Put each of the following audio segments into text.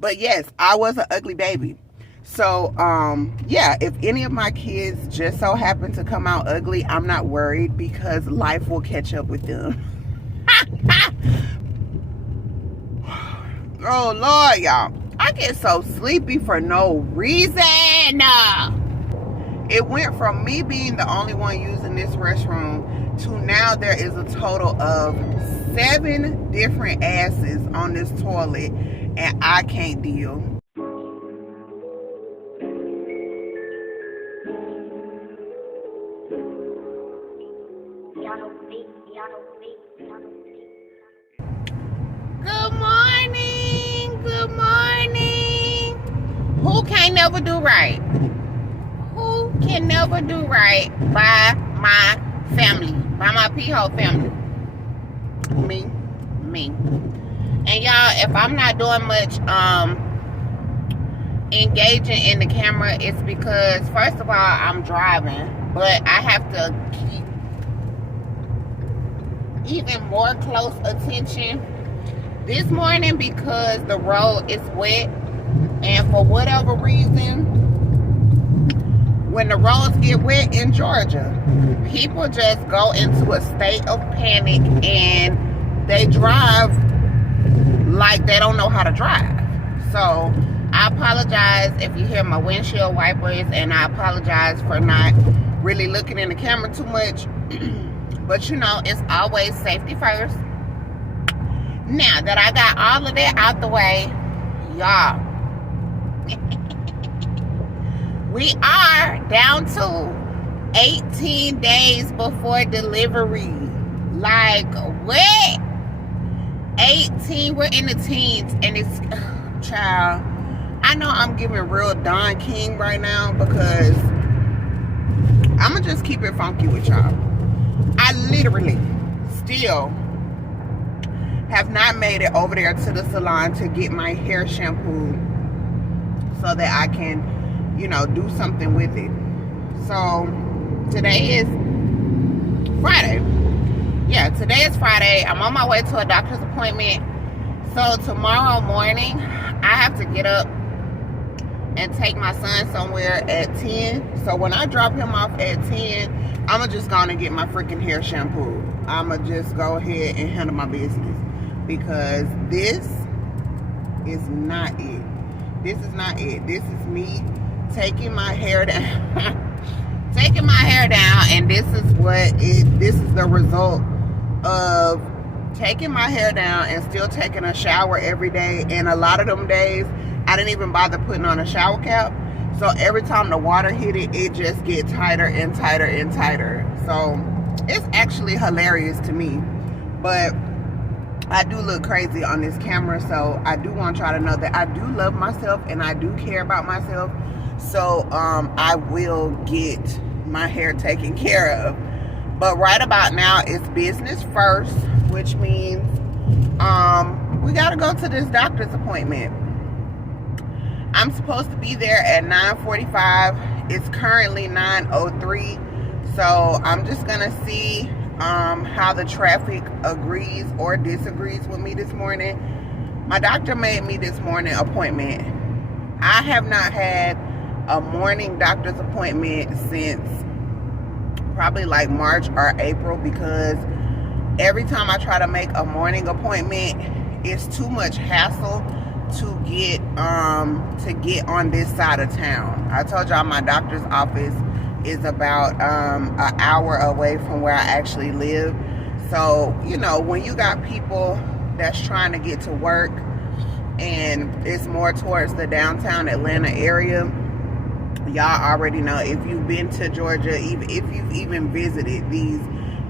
But yes, I was an ugly baby. So, yeah, if any of my kids just so happen to come out ugly, I'm not worried because life will catch up with them. Oh, Lord, y'all. I get so sleepy for no reason. It went from me being the only one using this restroom to now there is a total of 7 different asses on this toilet, and I can't deal. Good morning. Good morning. Who can't never do right? Who can never do right by my family, by my P-hole family? Me. And y'all, if I'm not doing much engaging in the camera, it's because first of all, I'm driving, but I have to keep even more close attention this morning because the road is wet, and for whatever reason, when the roads get wet in Georgia, people just go into a state of panic and they drive like they don't know how to drive. So I apologize if you hear my windshield wipers, and I apologize for not really looking in the camera too much. But you know, it's always safety first. Now that I got all of that out the way, y'all, we are down to 18 days before delivery. Like, what? 18, we're in the teens, and it's, child, I know I'm giving real Don King right now because I'm gonna just keep it funky with y'all. I literally still have not made it over there to the salon to get my hair shampooed so that I can, you know, do something with it. So today is Friday. Yeah, today is Friday. I'm on my way to a doctor's appointment. So tomorrow morning, I have to get up and take my son somewhere at 10. So when I drop him off at 10, I'm just going to get my freaking hair shampooed. I'm going to just go ahead and handle my business because this is not it. This is not it. This is me taking my hair down. Taking my hair down, and this is the result of taking my hair down and still taking a shower every day. And a lot of them days I didn't even bother putting on a shower cap, so every time the water hit it, it just gets tighter and tighter and tighter. So it's actually hilarious to me, but I do look crazy on this camera. So I do want y'all to know that I do love myself and I do care about myself. So I will get my hair taken care of. But right about now, it's business first, which means we got to go to this doctor's appointment. I'm supposed to be there at 9:45. It's currently 9:03. So I'm just going to see how the traffic agrees or disagrees with me this morning. My doctor made me this morning appointment. I have not had a morning doctor's appointment since probably like March or April, because every time I try to make a morning appointment, it's too much hassle to get on this side of town. I told y'all my doctor's office is about an hour away from where I actually live. So, you know, when you got people that's trying to get to work and it's more towards the downtown Atlanta area, y'all already know, if you've been to Georgia, even if you've even visited these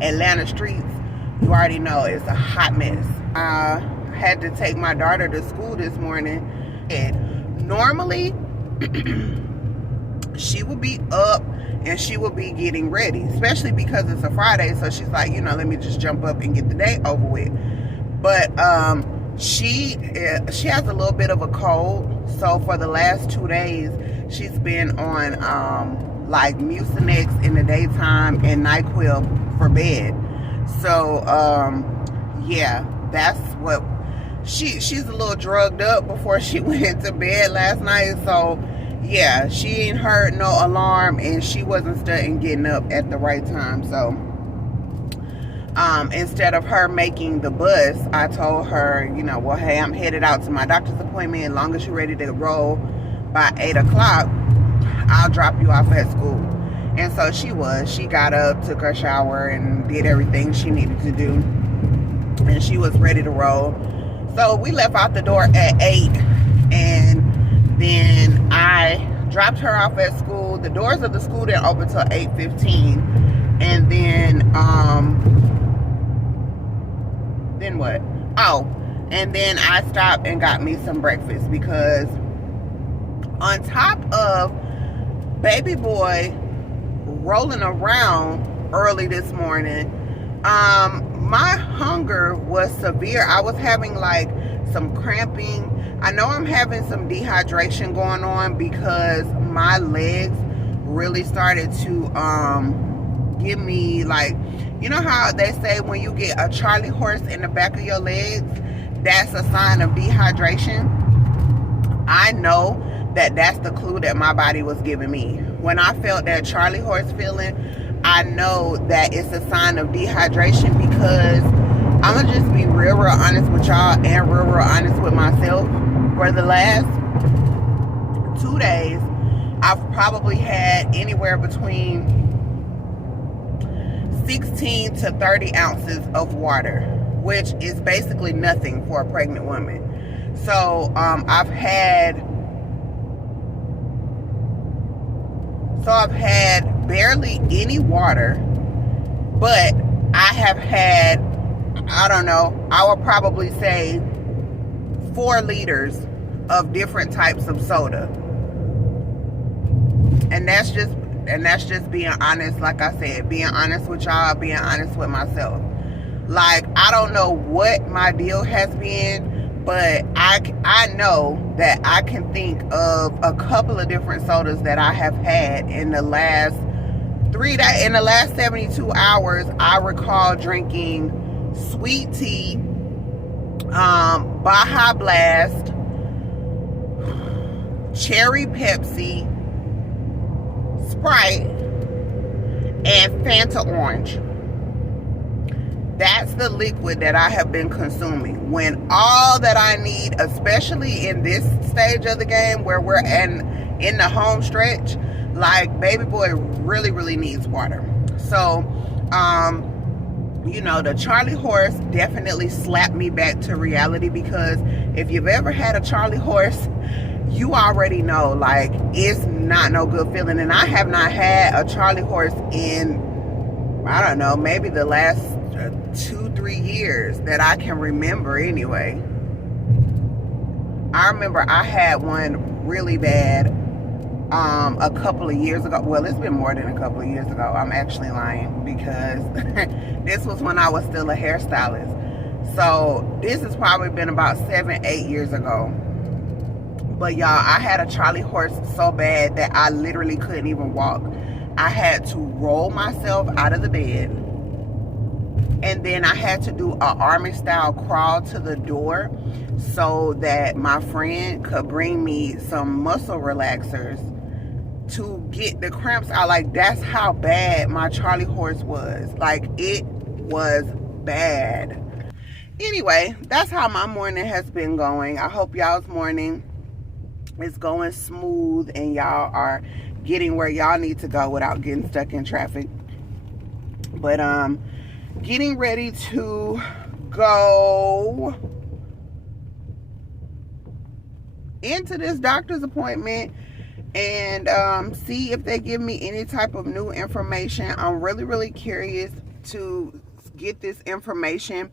Atlanta streets, you already know it's a hot mess. I had to take my daughter to school this morning, and normally she would be up and she would be getting ready, especially because it's a Friday. So she's like, you know, let me just jump up and get the day over with. But she has a little bit of a cold. So for the last 2 days, she's been on like Mucinex in the daytime and NyQuil for bed. So yeah, that's what she's a little drugged up before she went to bed last night. So yeah, she ain't heard no alarm, and she wasn't studying getting up at the right time. So instead of her making the bus, I told her, you know, well, hey, I'm headed out to my doctor's appointment. As long as you're ready to roll by 8 o'clock, I'll drop you off at school. And so she was. She got up, took her shower, and did everything she needed to do. And she was ready to roll. So we left out the door at 8. And then I dropped her off at school. The doors of the school didn't open till 8:15. And then what? Oh, and then I stopped and got me some breakfast, because on top of baby boy rolling around early this morning, my hunger was severe. I was having like some cramping. I know I'm having some dehydration going on, because my legs really started to give me, like, you know how they say when you get a Charlie horse in the back of your legs, that's a sign of dehydration. I know that that's the clue that my body was giving me. When I felt that Charlie horse feeling, I know that it's a sign of dehydration, because I'm gonna just be real honest with y'all, and real honest with myself. For the last 2 days, I've probably had anywhere between 16 to 30 ounces of water, which is basically nothing for a pregnant woman. So I've had barely any water, but I have had, I don't know, I would probably say 4 liters of different types of soda. And that's just being honest. Like I said, being honest with y'all, being honest with myself. Like, I don't know what my deal has been, but I know that I can think of a couple of different sodas that I have had in the last 72 hours. I recall drinking sweet tea, Baja Blast, cherry Pepsi, Sprite, and Fanta Orange. That's the liquid that I have been consuming, when all that I need, especially in this stage of the game where we're in the home stretch, like, baby boy really needs water. So you know, the Charlie horse definitely slapped me back to reality, because if you've ever had a Charlie horse, you already know, like, it's not no good feeling. And I have not had a Charlie horse in, I don't know, maybe the last 2-3 years that I can remember anyway. I remember I had one really bad a couple of years ago. Well, it's been more than a couple of years ago. I'm actually lying, because this was when I was still a hairstylist. So this has probably been about 7-8 years ago. But y'all, I had a Charlie horse so bad that I literally couldn't even walk. I had to roll myself out of the bed, and then I had to do an army style crawl to the door so that my friend could bring me some muscle relaxers to get the cramps out. Like, that's how bad my Charlie horse was. Like, it was bad. Anyway, that's how my morning has been going. I hope y'all's morning is going smooth and y'all are getting where y'all need to go without getting stuck in traffic. But getting ready to go into this doctor's appointment and see if they give me any type of new information. I'm really curious to get this information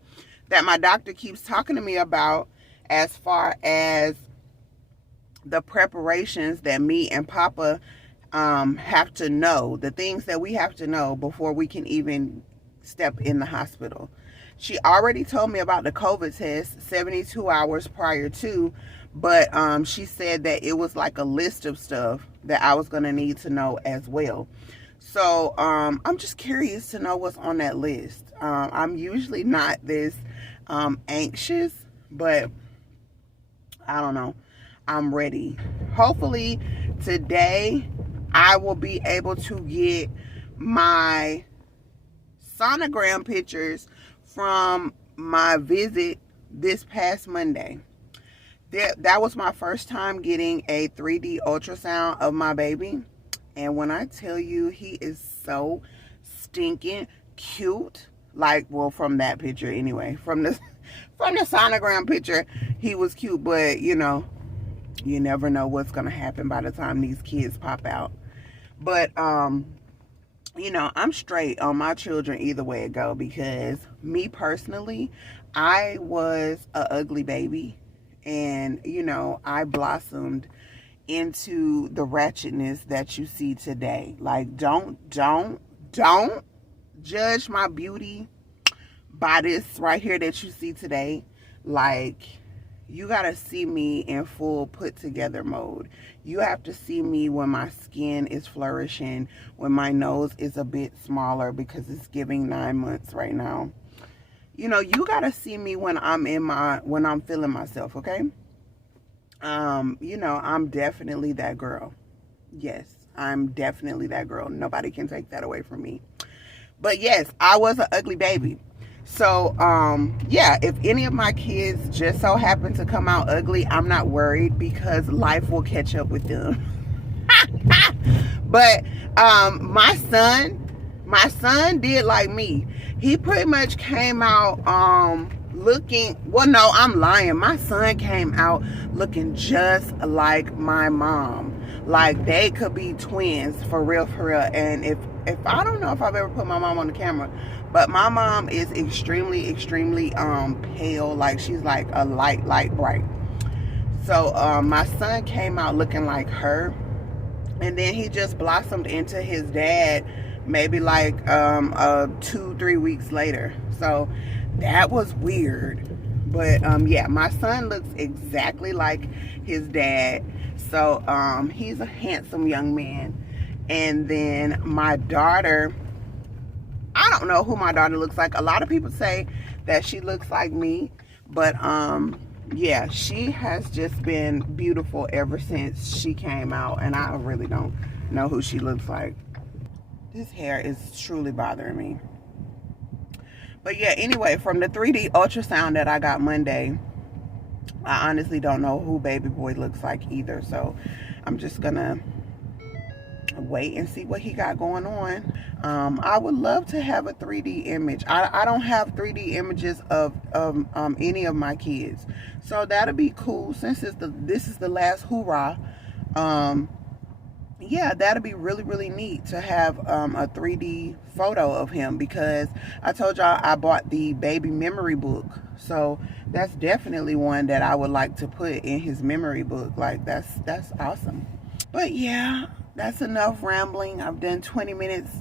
that my doctor keeps talking to me about, as far as the preparations that me and Papa have to know, the things that we have to know before we can even step in the hospital. She already told me about the COVID test 72 hours prior to, but she said that it was like a list of stuff that I was going to need to know as well. So I'm just curious to know what's on that list. I'm usually not this anxious, but I don't know. I'm ready. Hopefully today I will be able to get my sonogram pictures from my visit this past Monday. That was my first time getting a 3D ultrasound of my baby. And when I tell you, he is so stinking cute. Like, well, from that picture anyway. From the sonogram picture, he was cute. But, you know, you never know what's going to happen by the time these kids pop out. But, you know, I'm straight on my children either way it go. Because me personally, I was a ugly baby. And, you know, I blossomed into the ratchetness that you see today. Like, don't judge my beauty by this right here that you see today. Like, you gotta see me in full put together mode. You have to see me when my skin is flourishing, when my nose is a bit smaller because it's giving 9 months right now. You know, you gotta see me when I'm feeling myself, okay? You know, I'm definitely that girl. Yes, I'm definitely that girl. Nobody can take that away from me. But yes, I was an ugly baby. So, yeah, if any of my kids just so happen to come out ugly, I'm not worried because life will catch up with them. But, my son did like me. He pretty much came out, looking, well, no, I'm lying. My son came out looking just like my mom. Like, they could be twins for real. And if I don't know if I've ever put my mom on the camera, but my mom is extremely pale. Like, she's like a light bright. So my son came out looking like her, and then he just blossomed into his dad maybe like 2-3 weeks later. So that was weird. But yeah, my son looks exactly like his dad. So he's a handsome young man. And then my daughter, I don't know who my daughter looks like. A lot of people say that she looks like me, but yeah, she has just been beautiful ever since she came out, and I really don't know who she looks like. This hair is truly bothering me. But yeah, anyway, from the 3D ultrasound that I got Monday, I honestly don't know who baby boy looks like either. So I'm just gonna wait and see what he got going on. I would love to have a 3D image. I don't have 3D images of any of my kids, so that'll be cool since this is the last hoorah. Yeah, that'll be really neat to have a 3D photo of him, because I told y'all I bought the baby memory book. So that's definitely one that I would like to put in his memory book. Like, that's awesome. But yeah, that's enough rambling. I've done 20 minutes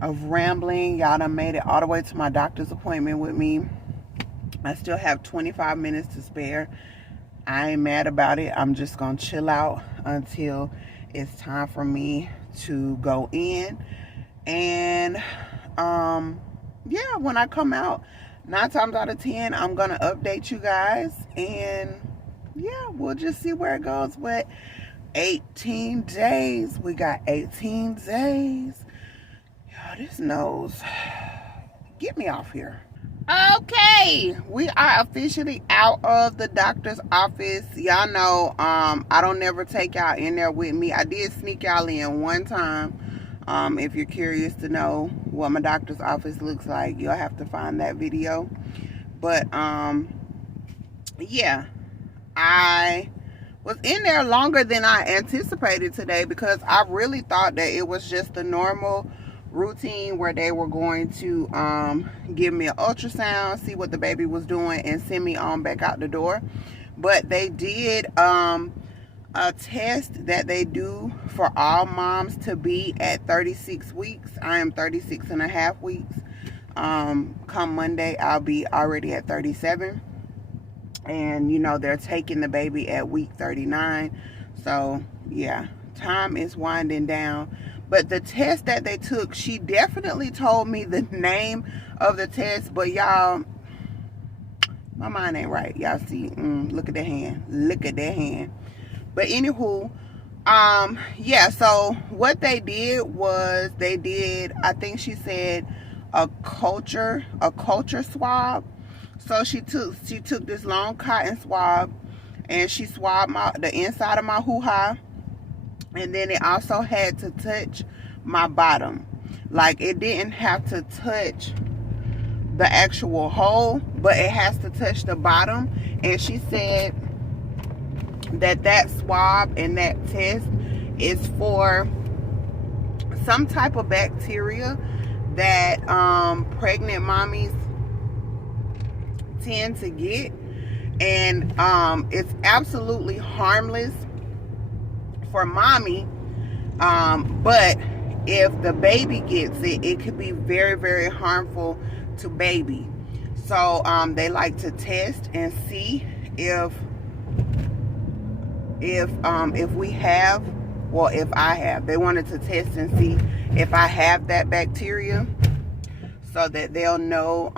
of rambling. Y'all done made it all the way to my doctor's appointment with me. I still have 25 minutes to spare. I ain't mad about it. I'm just gonna chill out until it's time for me to go in. And yeah, when I come out, 9 times out of 10, I'm gonna update you guys. And yeah, we'll just see where it goes. But 18 days. We got 18 days. Yo, this nose. Get me off here. Okay, we are officially out of the doctor's office. Y'all know I don't never take y'all in there with me. I did sneak y'all in one time. If you're curious to know what my doctor's office looks like, you'll have to find that video. But yeah, I was in there longer than I anticipated today, because I really thought that it was just the normal routine where they were going to give me an ultrasound, see what the baby was doing, and send me on back out the door. But they did a test that they do for all moms to be at 36 weeks. I am 36 and a half weeks. Come Monday, I'll be already at 37. And, you know, they're taking the baby at week 39. So, yeah, time is winding down. But the test that they took, she definitely told me the name of the test. But, y'all, My mind ain't right. Y'all see, look at that hand. Look at that hand. But anywho, yeah, so what they did was I think she said a culture swab. So she took this long cotton swab and she swabbed the inside of my hoo-ha. And then it also had to touch my bottom. Like, it didn't have to touch the actual hole, but it has to touch the bottom. And she said that swab and that test is for some type of bacteria that pregnant mommies tend to get, and it's absolutely harmless for mommy, but if the baby gets it, it could be very, very harmful to baby. So they like to test and see if we have, well, if I have, they wanted to test and see if I have that bacteria, so that they'll know,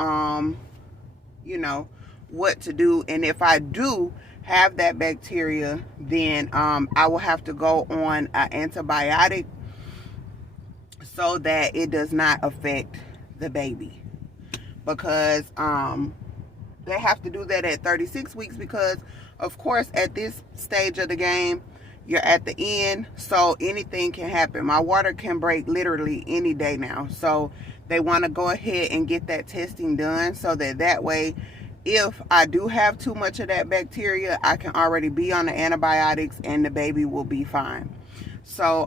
you know, what to do. And if I do have that bacteria, then I will have to go on an antibiotic so that it does not affect the baby, because they have to do that at 36 weeks, because of course at this stage of the game you're at the end, so anything can happen. My water can break literally any day now, so they want to go ahead and get that testing done, so that way if I do have too much of that bacteria, I can already be on the antibiotics and the baby will be fine. So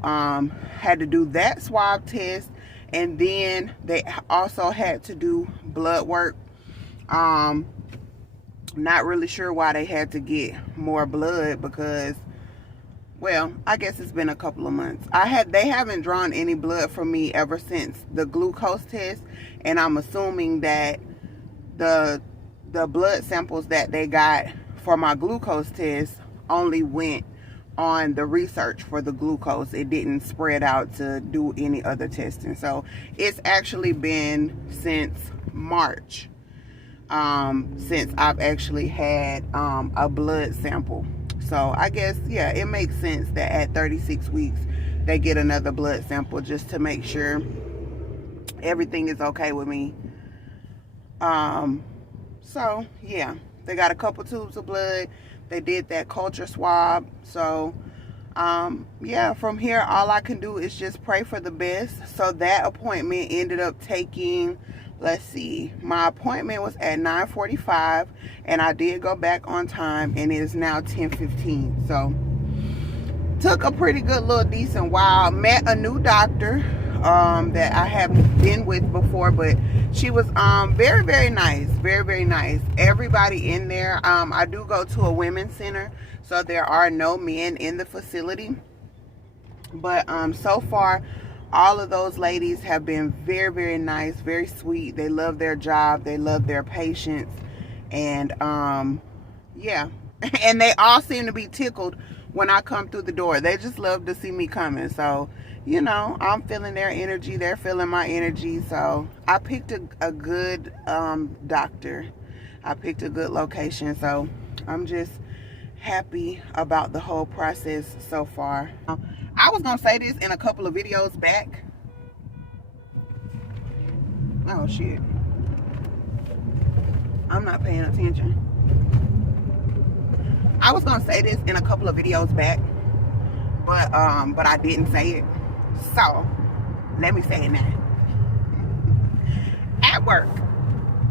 had to do that swab test, and then they also had to do blood work. Not really sure why they had to get more blood, because, well, I guess it's been a couple of months. They haven't drawn any blood from me ever since the glucose test, and I'm assuming that the blood samples that they got for my glucose test only went on the research for the glucose. It didn't spread out to do any other testing. So it's actually been since March since I've actually had a blood sample. So I guess, yeah, it makes sense that at 36 weeks they get another blood sample just to make sure everything is okay with me. So yeah, they got a couple tubes of blood. They did that culture swab. So yeah, from here all I can do is just pray for the best. So that appointment ended up taking, let's see, my appointment was at 9:45 and I did go back on time, and it is now 10:15. So took a pretty good little decent while. Met a new doctor that I haven't been with before, but she was very, very nice. Very, very nice. Everybody in there, I do go to a women's center, so there are no men in the facility, but so far all of those ladies have been very, very nice, very sweet. They love their job, they love their patients, and yeah, and they all seem to be tickled when I come through the door. They just love to see me coming. So, you know, I'm feeling their energy, they're feeling my energy. So I picked a good doctor. I picked a good location. So I'm just happy about the whole process so far. I was gonna say this in a couple of videos back. Oh shit, I'm not paying attention. I was gonna say this in a couple of videos back, but I didn't say it, so let me say it now. At work,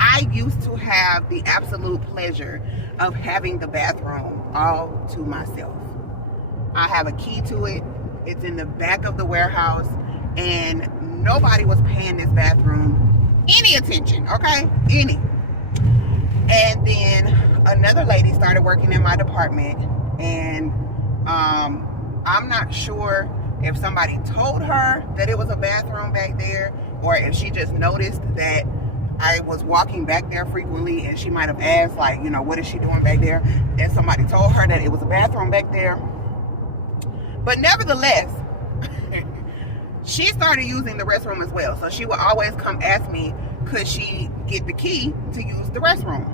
I used to have the absolute pleasure of having the bathroom all to myself. I have a key to it. It's in the back of the warehouse, and nobody was paying this bathroom any attention, okay? Any. And then another lady started working in my department, and I'm not sure if somebody told her that it was a bathroom back there, or if she just noticed that I was walking back there frequently, and she might have asked, like, you know, what is she doing back there? And somebody told her that it was a bathroom back there. But nevertheless, she started using the restroom as well. So she would always come ask me, could she get the key to use the restroom?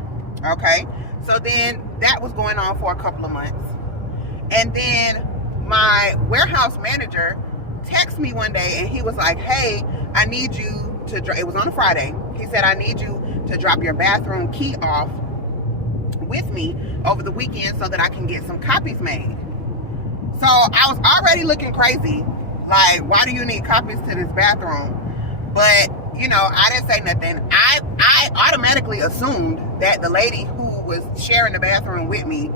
Okay, so then that was going on for a couple of months, and then my warehouse manager texted me one day, and he was like, hey, I need you to it was on a Friday. He said, I need you to drop your bathroom key off with me over the weekend so that I can get some copies made. So I was already looking crazy, like, why do you need copies to this bathroom? But you know, I didn't say nothing. I automatically assumed that the lady who was sharing the bathroom with me,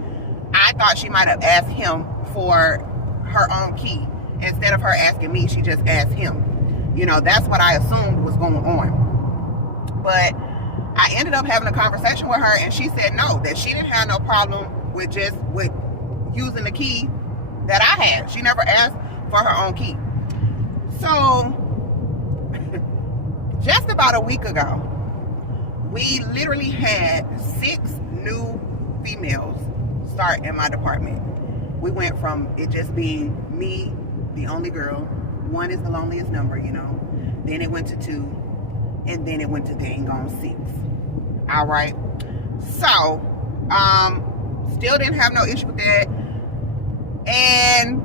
I thought she might have asked him for her own key. Instead of her asking me, she just asked him. You know, that's what I assumed was going on. But I ended up having a conversation with her, and she said no, that she didn't have no problem with using the key that I had. She never asked for her own key. So just about a week ago, we literally had 6 new females start in my department. We went from it just being me, the only girl. 1 is the loneliest number, you know. Then it went to 2, and then it went to dang on 6. All right. So, still didn't have no issue with that. And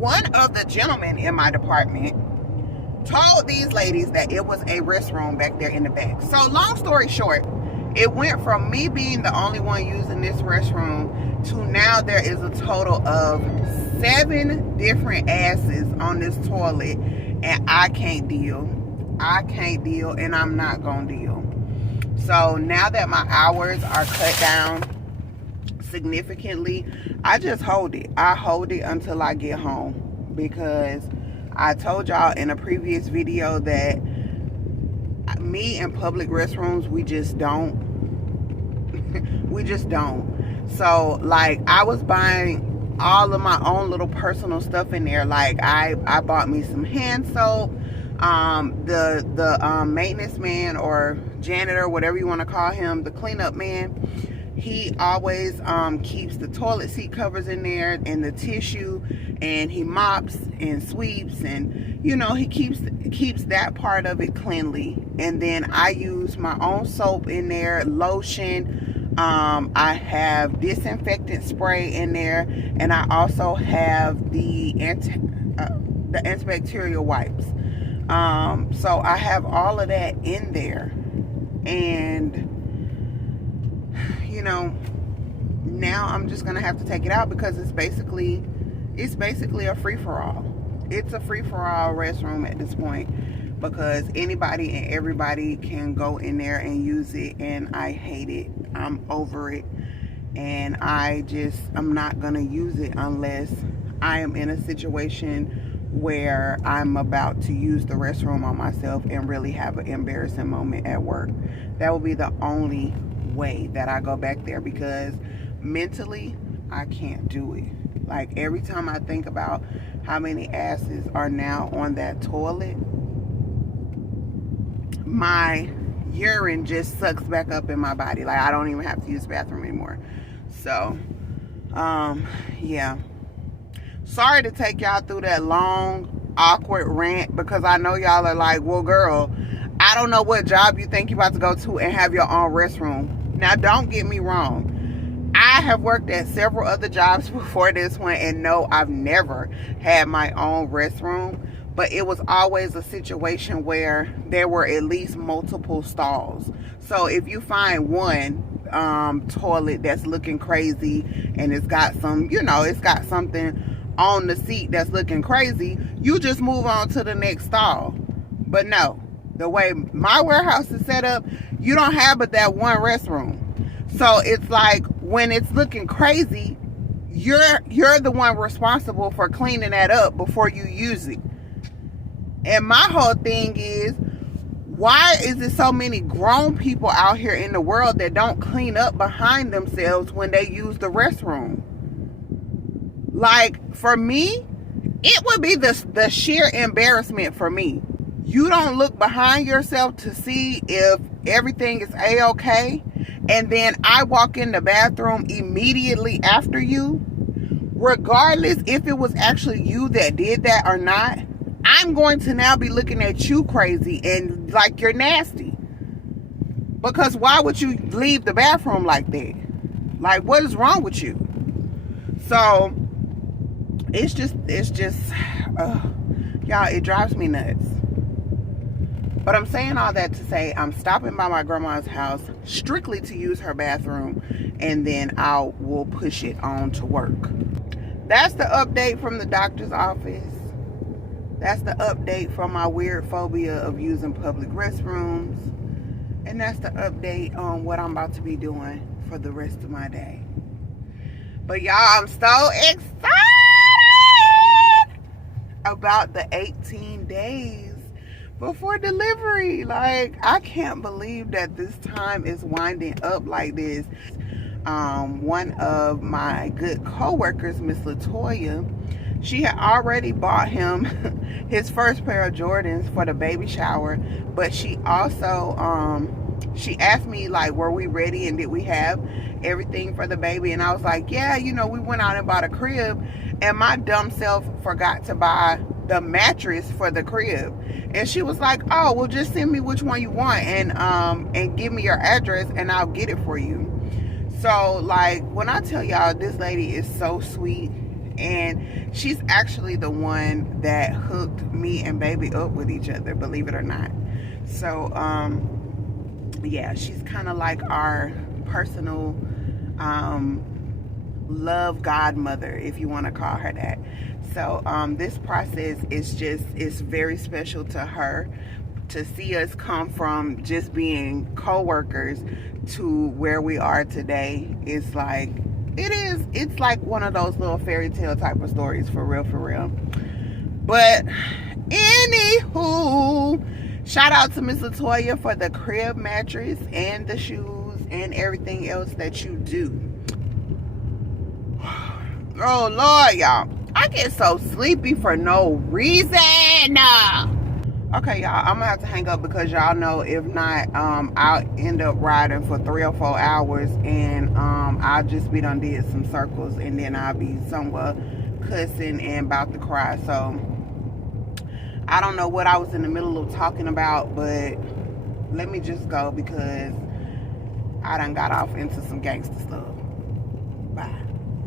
one of the gentlemen in my department told these ladies that it was a restroom back there in the back. So long story short, it went from me being the only one using this restroom to now there is a total of 7 different asses on this toilet, and I can't deal. I can't deal, and I'm not gonna deal. So now that my hours are cut down significantly, I just hold it. I hold it until I get home, because I told y'all in a previous video that me and public restrooms, we just don't. We just don't. So like, I was buying all of my own little personal stuff in there. Like I bought me some hand soap. The maintenance man or janitor, whatever you want to call him, the cleanup man, he always keeps the toilet seat covers in there and the tissue, and he mops and sweeps, and you know, he keeps that part of it cleanly. And then I use my own soap in there, lotion. I have disinfectant spray in there, and I also have the antibacterial wipes. So I have all of that in there, and you know, now I'm just gonna have to take it out, because it's basically a free-for-all. It's a free-for-all restroom at this point, because anybody and everybody can go in there and use it, and I hate it. I'm over it, and I'm not gonna use it unless I am in a situation where I'm about to use the restroom on myself and really have an embarrassing moment at work. That will be the only way that I go back there, because mentally I can't do it. Like, every time I think about how many asses are now on that toilet, my urine just sucks back up in my body. Like, I don't even have to use the bathroom anymore. So yeah, sorry to take y'all through that long awkward rant, because I know y'all are like, well girl, I don't know what job you think you're about to go to and have your own restroom. Now, don't get me wrong. I have worked at several other jobs before this one, and no, I've never had my own restroom. But it was always a situation where there were at least multiple stalls. So if you find one toilet that's looking crazy, and it's got some, you know, it's got something on the seat that's looking crazy, you just move on to the next stall. But no, the way my warehouse is set up, you don't have but that one restroom. So it's like, when it's looking crazy, you're the one responsible for cleaning that up before you use it. And my whole thing is, why is there so many grown people out here in the world that don't clean up behind themselves when they use the restroom? Like, for me, it would be the sheer embarrassment for me. You don't look behind yourself to see if everything is A-okay, and then I walk in the bathroom immediately after you, regardless if it was actually you that did that or not. I'm going to now be looking at you crazy and like you're nasty. Because why would you leave the bathroom like that? Like, what is wrong with you? So it's just y'all, it drives me nuts. But I'm saying all that to say I'm stopping by my grandma's house strictly to use her bathroom, and then I will push it on to work. That's the update from the doctor's office. That's the update from my weird phobia of using public restrooms. And that's the update on what I'm about to be doing for the rest of my day. But y'all, I'm so excited about the 18 days before delivery. Like, I can't believe that this time is winding up like this. One of my good co-workers, Miss Latoya, she had already bought him his first pair of Jordans for the baby shower, but she also she asked me, like, were we ready and did we have everything for the baby? And I was like, yeah, you know, we went out and bought a crib, and my dumb self forgot to buy the mattress for the crib. And she was like, oh, well, just send me which one you want, and give me your address and I'll get it for you. So, like, when I tell y'all, this lady is so sweet, and she's actually the one that hooked me and baby up with each other, believe it or not. So yeah, she's kind of like our personal love godmother, if you want to call her that. So this process is it's very special to her, to see us come from just being co-workers to where we are today. It's like, it's like one of those little fairy tale type of stories, for real. But anywho, shout out to Miss Latoya for the crib mattress and the shoes and everything else that you do. Oh Lord, y'all, I get so sleepy for no reason. Okay, y'all, I'm gonna have to hang up because y'all know if not, I'll end up riding for 3 or 4 hours, and I'll just be done did some circles, and then I'll be somewhere cussing and about to cry. So I don't know what I was in the middle of talking about, but let me just go because I done got off into some gangster stuff. Bye.